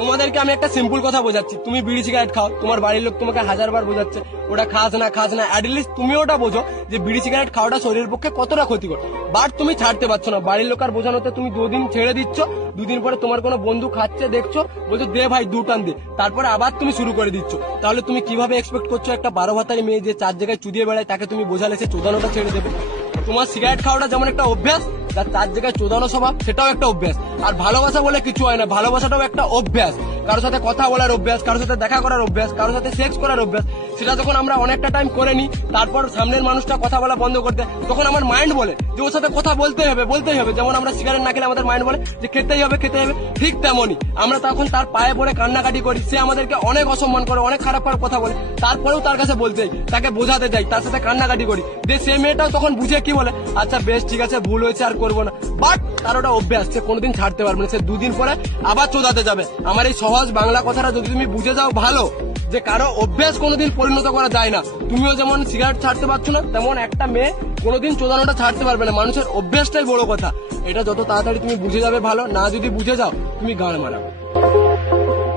তোমাদেরকে আমি একটা সিম্পল কথা বোঝাচ্ছি, তুমি বিড়ি সিগারেট খাও, তোমার বাড়ির লোক তোমাকে 1000 বার বোঝাচ্ছে ওটা খাস না খাস না, অ্যাটলিস্ট তুমি ওটা বোঝো যে বিড়ি সিগারেট খাওয়াটা শরীরের পক্ষে কতটা ক্ষতিকর, বাট তুমি ছাড়তে পারছো না। বাড়ির লোক আর বোঝানোতে তুমি 2 দিন ছেড়ে দিচ্ছ, 2 দিন পরে তোমার কোনো বন্ধু খাচ্ছে দেখছো, বলছো দে ভাই 2 টান দে, তারপরে আবার তুমি শুরু করে দিচ্ছ। তাহলে তুমি কিভাবে এক্সপেক্ট করছো একটা 12 ভাতারি মেয়ে যে 4 জায়গায় চুদিয়ে বেড়ায় তাকে তুমি বোঝালে সে চোদানোটা ছেড়ে দেবে? তোমার সিগারেট খাওয়াটা যেমন একটা অভ্যাস, তার 4 জায়গায় চোদানো স্বভাব সেটাও একটা অভ্যাস। আর ভালোবাসা বলে কিছু হয় না, ভালোবাসাটাও একটা অভ্যাস। কারোর সাথে কথা বলার অভ্যাস, কারোর সাথে দেখা করার অভ্যাস, কারোর সাথে সেক্স করার অভ্যাস। সেটা যখন আমরা অনেকটা টাইম করে নিই, তারপর সামনের মানুষটা কথা বলা বন্ধ করতে, তখন আমার মাইন্ড বলে যে ওর সাথে কথা বলতেই হবে বলতেই হবে। যেমন আমরা সিগারেট না খেলে আমাদের মাইন্ড বলে যে খেতেই হবে খেতে হবে, ঠিক তেমনই আমরা তখন তার পায়ে পড়ে কান্নাকাটি করি, সে আমাদেরকে অনেক অসম্মান করে, অনেক খারাপ খারাপ কথা বলে, তারপরেও তার কাছে বলতে যাই, তাকে বোঝাতে যাই, তার সাথে কান্নাকাটি করি, যে সে মেয়েটাও তখন বুঝে কি বলে, আচ্ছা বেশ ঠিক আছে ভুল হয়েছে আর করবো না। বাট তার ওটা অভ্যাস, সে কোনোদিন ছাড়তে পারবে না, সে 2 দিন পরে আবার চোদাতে যাবে। আমার এই সহজ বাংলা কথাটা যদি তুমি বুঝে যাও ভালো, যে কারো অভ্যাস কোনোদিন পরিণত করা যায় না। তুমিও যেমন সিগারেট ছাড়তে পারছো না, তেমন একটা মেয়ে কোনোদিন চোদানোটা ছাড়তে পারবে না। মানুষের অভ্যাসটাই বড় কথা, এটা যত তাড়াতাড়ি তুমি বুঝে যাবে ভালো, না যদি বুঝে যাও তুমি গান মারাবে।